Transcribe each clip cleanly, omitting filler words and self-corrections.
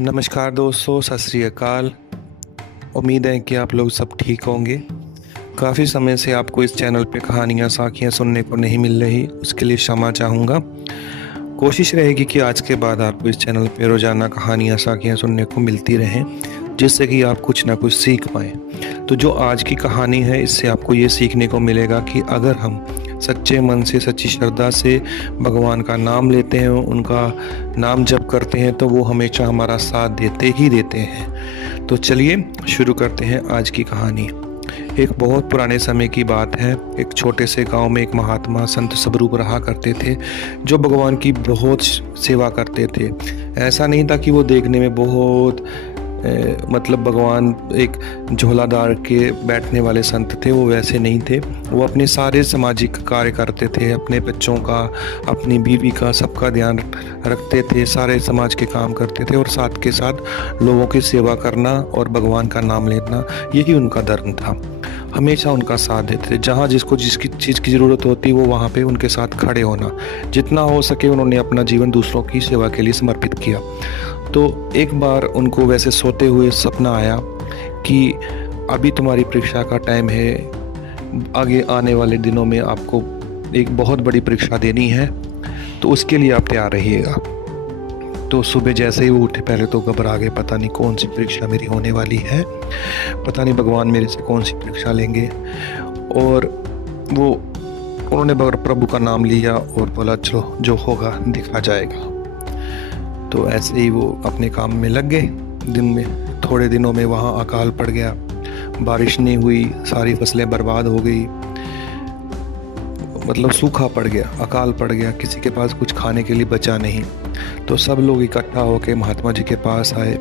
नमस्कार दोस्तों, सत श्री अकाल। उम्मीद है कि आप लोग सब ठीक होंगे। काफ़ी समय से आपको इस चैनल पे कहानियाँ साखियाँ सुनने को नहीं मिल रही, उसके लिए क्षमा चाहूँगा। कोशिश रहेगी कि आज के बाद आपको इस चैनल पे रोज़ाना कहानियाँ साखियाँ सुनने को मिलती रहें, जिससे कि आप कुछ ना कुछ सीख पाएँ। तो जो आज की कहानी है, इससे आपको ये सीखने को मिलेगा कि अगर हम सच्चे मन से, सच्ची श्रद्धा से भगवान का नाम लेते हैं, उनका नाम जप करते हैं, तो वो हमेशा हमारा साथ देते ही देते हैं। तो चलिए शुरू करते हैं आज की कहानी। एक बहुत पुराने समय की बात है। एक छोटे से गांव में एक महात्मा संत स्वरूप रहा करते थे, जो भगवान की बहुत सेवा करते थे। ऐसा नहीं था कि वो देखने में बहुत मतलब भगवान एक झोलादार के बैठने वाले संत थे, वो वैसे नहीं थे। वो अपने सारे सामाजिक कार्य करते थे, अपने बच्चों का, अपनी बीवी का, सबका ध्यान रखते थे, सारे समाज के काम करते थे और साथ के साथ लोगों की सेवा करना और भगवान का नाम लेना, यही उनका धर्म था। हमेशा उनका साथ देते थे, जहाँ जिसको जिसकी चीज़ की ज़रूरत होती वो वहाँ पे उनके साथ खड़े होना। जितना हो सके उन्होंने अपना जीवन दूसरों की सेवा के लिए समर्पित किया। तो एक बार उनको वैसे सोते हुए सपना आया कि अभी तुम्हारी परीक्षा का टाइम है, आगे आने वाले दिनों में आपको एक बहुत बड़ी परीक्षा देनी है, तो उसके लिए आप तैयार रहिएगा। तो सुबह जैसे ही वो उठे, पहले तो घबरा गए, पता नहीं कौन सी परीक्षा मेरी होने वाली है, पता नहीं भगवान मेरे से कौन सी परीक्षा लेंगे। और वो उन्होंने प्रभु का नाम लिया और बोला चलो जो होगा देखा जाएगा। तो ऐसे ही वो अपने काम में लग गए। दिन में थोड़े दिनों में वहाँ अकाल पड़ गया, बारिश नहीं हुई, सारी फसलें बर्बाद हो गई, मतलब सूखा पड़ गया, अकाल पड़ गया, किसी के पास कुछ खाने के लिए बचा नहीं। तो सब लोग इकट्ठा होकर महात्मा जी के पास आए,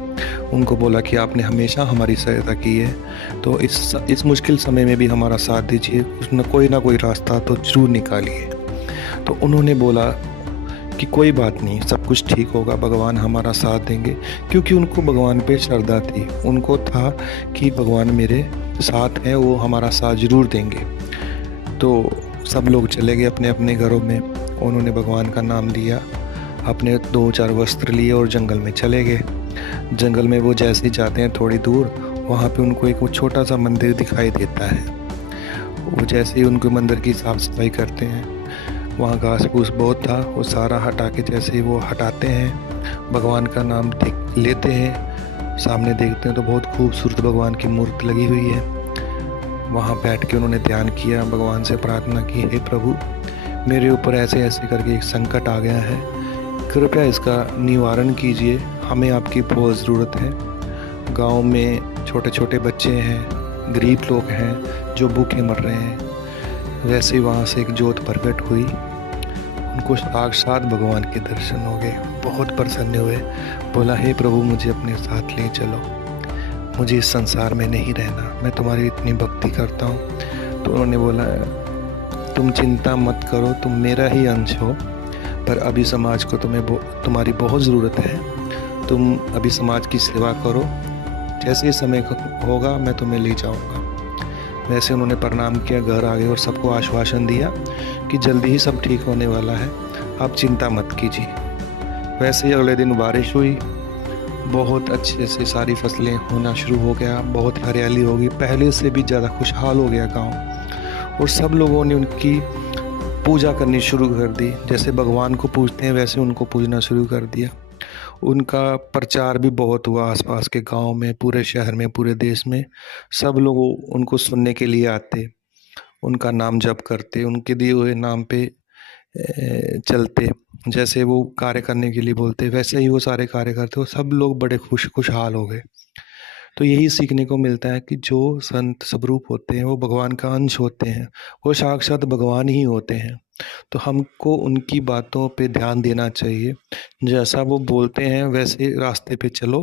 उनको बोला कि आपने हमेशा हमारी सहायता की है, तो इस मुश्किल समय में भी हमारा साथ दीजिए, कुछ न कोई रास्ता तो जरूर निकालिए। तो उन्होंने बोला कि कोई बात नहीं, सब कुछ ठीक होगा, भगवान हमारा साथ देंगे। क्योंकि उनको भगवान पे श्रद्धा थी, उनको था कि भगवान मेरे साथ हैं, वो हमारा साथ जरूर देंगे। तो सब लोग चले गए अपने अपने घरों में। उन्होंने भगवान का नाम लिया, अपने 2-4 वस्त्र लिए और जंगल में चले गए। जंगल में वो जैसे ही जाते हैं थोड़ी दूर, वहाँ पे उनको एक छोटा सा मंदिर दिखाई देता है। वो जैसे ही उनको मंदिर की साफ़ सफाई करते हैं, वहाँ घास फूस बहुत था, वो सारा हटा के जैसे ही वो हटाते हैं, भगवान का नाम लेते हैं, सामने देखते हैं तो बहुत खूबसूरत भगवान की मूर्ति लगी हुई है। वहाँ बैठ के उन्होंने ध्यान किया, भगवान से प्रार्थना की, हे प्रभु मेरे ऊपर ऐसे ऐसे करके एक संकट आ गया है, कृपया इसका निवारण कीजिए, हमें आपकी बहुत ज़रूरत है। गाँव में छोटे छोटे बच्चे हैं, गरीब लोग हैं जो भूखे मर रहे हैं। वैसे ही वहाँ से एक ज्योत प्रकट हुई, उनको साक्षात भगवान के दर्शन हो गए, बहुत प्रसन्न हुए। बोला हे प्रभु मुझे अपने साथ ले चलो, मुझे इस संसार में नहीं रहना, मैं तुम्हारी इतनी भक्ति करता हूँ। तो उन्होंने बोला तुम चिंता मत करो, तुम मेरा ही अंश हो, पर अभी समाज को तुम्हारी बहुत ज़रूरत है, तुम अभी समाज की सेवा करो, जैसे ही समय होगा मैं तुम्हें ले जाऊँगा। वैसे उन्होंने प्रणाम किया, घर आ गए और सबको आश्वासन दिया कि जल्दी ही सब ठीक होने वाला है, आप चिंता मत कीजिए। वैसे ही अगले दिन बारिश हुई, बहुत अच्छे से सारी फसलें होना शुरू हो गया, बहुत हरियाली हो गई, पहले से भी ज़्यादा खुशहाल हो गया गांव। और सब लोगों ने उनकी पूजा करनी शुरू कर दी, जैसे भगवान को पूजते हैं वैसे उनको पूजना शुरू कर दिया। उनका प्रचार भी बहुत हुआ आसपास के गांव में, पूरे शहर में, पूरे देश में। सब लोग उनको सुनने के लिए आते, उनका नाम जप करते, उनके दिए हुए नाम पे चलते, जैसे वो कार्य करने के लिए बोलते वैसे ही वो सारे कार्य करते, वो सब लोग बड़े खुशहाल हो गए। तो यही सीखने को मिलता है कि जो संत स्वरूप होते हैं वो भगवान का अंश होते हैं, वो साक्षात भगवान ही होते हैं। तो हमको उनकी बातों पे ध्यान देना चाहिए, जैसा वो बोलते हैं वैसे रास्ते पे चलो,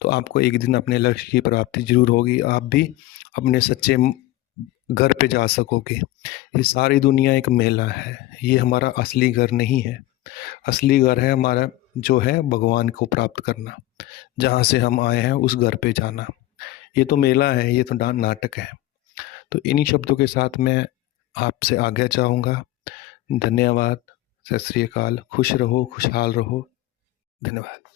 तो आपको एक दिन अपने लक्ष्य की प्राप्ति जरूर होगी, आप भी अपने सच्चे घर पे जा सकोगे। ये सारी दुनिया एक मेला है, ये हमारा असली घर नहीं है। असली घर है हमारा जो है भगवान को प्राप्त करना, जहाँ से हम आए हैं उस घर पे जाना। ये तो मेला है, ये तो नाटक है। तो इन्हीं शब्दों के साथ मैं आपसे आज्ञा चाहूँगा। धन्यवाद, सत श्री अकाल, खुश रहो, खुशहाल रहो, धन्यवाद।